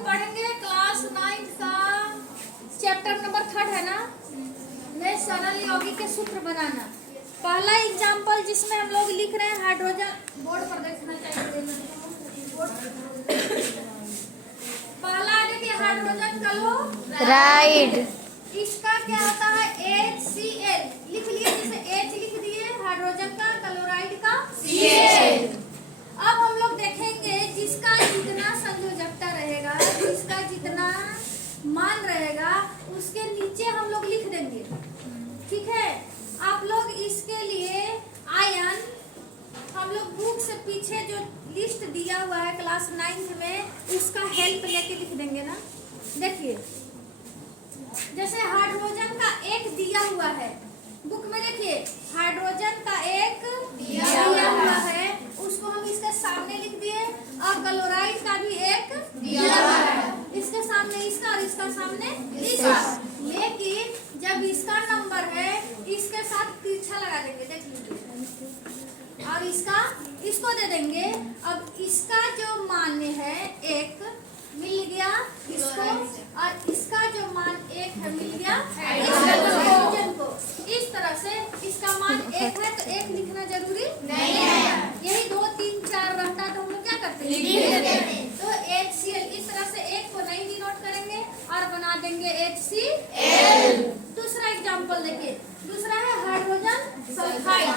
पढ़ेंगे क्लास 9 का chapter number 3 है ना, नए सरल यौगिक के सूत्र बनाना। पहला एग्जाम्पल जिसमें हम लोग लिख रहे हैं हाइड्रोजन, बोर्ड पर देखना चाहिए। पहला देखिए हाइड्रोजन क्लोराइड, इसका क्या होता है HCl लिख लिए, जैसे H लिख दिए हाइड्रोजन का, क्लोराइड का Cl। अब हम लोग देखेंगे जिसका जितना संयोजकता रहेगा, जिसका जितना मान रहेगा, उसके नीचे हम लोग लिख देंगे। ठीक है, आप लोग इसके लिए आयन हम लोग बुक से पीछे जो लिस्ट दिया हुआ है क्लास 9 में, उसका हेल्प लेके लिख देंगे ना। देखिए जैसे हाइड्रोजन का एक दिया हुआ है बुक में, देखिए हाइड्रोजन का एक दिया हुआ है, उसको हम इसके सामने लिख दिए। और क्लोराइड का भी एक दिया हुआ है, इसके सामने इसका और इसका सामने इसका। लेकिन जब इसका नंबर है इसके साथ तिरछा लगा देंगे, देख लीजिए, और इसका इसको दे देंगे। अब इसका जो मान है एक मिल गया इसको, और इसका जो मान एक है मिल गया हाइड्रोजन को। इस तरह से इसका मान एक है तो एक लिखना जरूरी नहीं है, यही 2 3 4 रहता तो हम लोग क्या करते हैं, तो HCl। इस तरह से एक को नहीं डिनोट करेंगे और बना देंगे HCl। दूसरा एग्जांपल देखिए, दूसरा है hydrogen sulphide.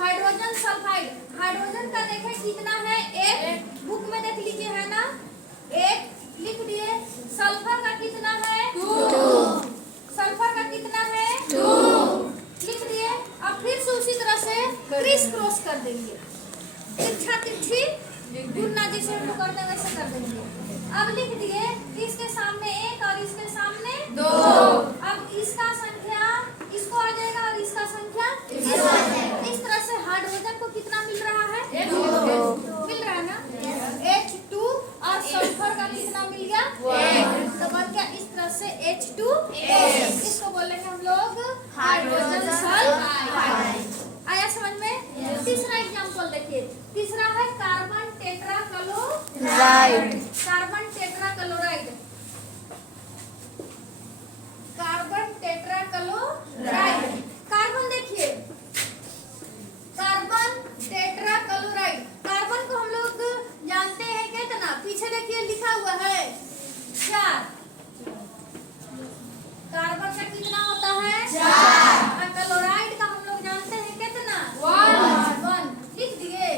Hydrogen sulphide, hydrogen का देखें कितना है, एक बुक में देख लीजिए है ना, एक लिख दिए। सल्फर का कितना है 2, सल्फर का कितना है 2 लिख दिए। अब फिर से उसी तरह से क्रिस क्रॉस कर देंगे, तिरछा तिरछी गुना जैसे हम लोग करते हैं वैसे कर देंगे। अब लिख दिए, इसके सामने एक और इसके सामने 2। अब इसका संख्या इसको आ जाएगा और इसका संख्या इस तरह से हाइड्रोजन को कितना मिल रहा है 2 मिल रहा है ना, H2। और सल्फर का कितना मिल गया 1, तो बन गया इस तरह से H2। इसको बोलेंगे हम लोग हाइड्रोजन सल्फाइड। आया समझ में। तीसरा एग्जांपल देखिए, तीसरा है carbon tetrachloride. Carbon tetrachloride, carbon tetrachloride. Carbon देखिए, कार्बन टेट्राक्लोराइड, कार्बन को हम लोग जानते हैं कितना, पीछे देखिए लिखा हुआ है 4। कार्बन का कितना होता है 4, और क्लोराइड का हम लोग जानते हैं कितना 1 लिख दिए।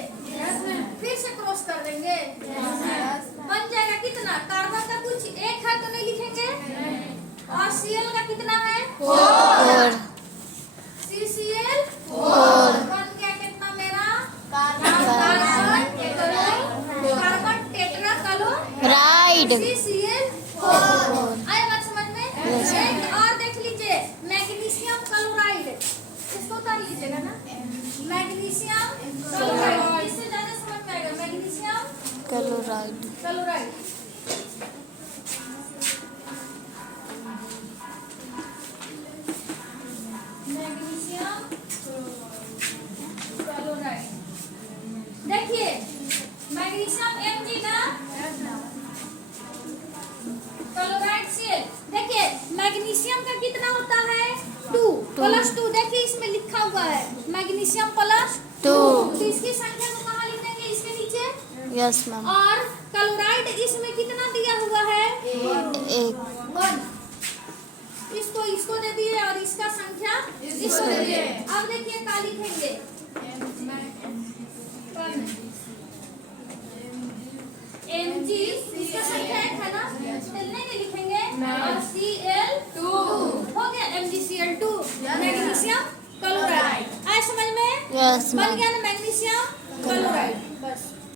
फिर से क्रॉस कर देंगे, बन जाएगा कितना, कार्बन का कुछ एक है तो नहीं लिखेंगे, और Cl का कितना है 4, CCl 4 बन गया कितना मेरा कार्बन टेट्राक्लोराइड CCl 4। आया बात समझ में। एक और देख लीजिए, मैग्नीशियम क्लोराइड, इसको उतार लीजिएगा ना, मैग्नीशियम क्लोराइड, इससे ज्यादा समझ में आएगा। Magnesium chloride, chloride magnesium chloride. देखिए मैग्नीशियम Mg ना, क्लोराइड Cl। देखिए मैग्नीशियम का कितना होता है 2 + 2। देखिए इसमें लिखा हुआ है मैग्नीशियम +2, तो इसकी संख्या को कहाँ लिख देंगे, इसके नीचे। Yes ma'am. और क्लोराइड इसमें कितना दिया हुआ है 1, इसको दे दिए और इसका संख्या इसको दे दिए। अब देखिए क्या लिखेंगे, Mg इसका संख्या 1 है ना, चलने के लिखेंगे, और Cl2 हो गया, MgCl2 मैग्नीशियम क्लोराइड। आया समझ में। यस बन गया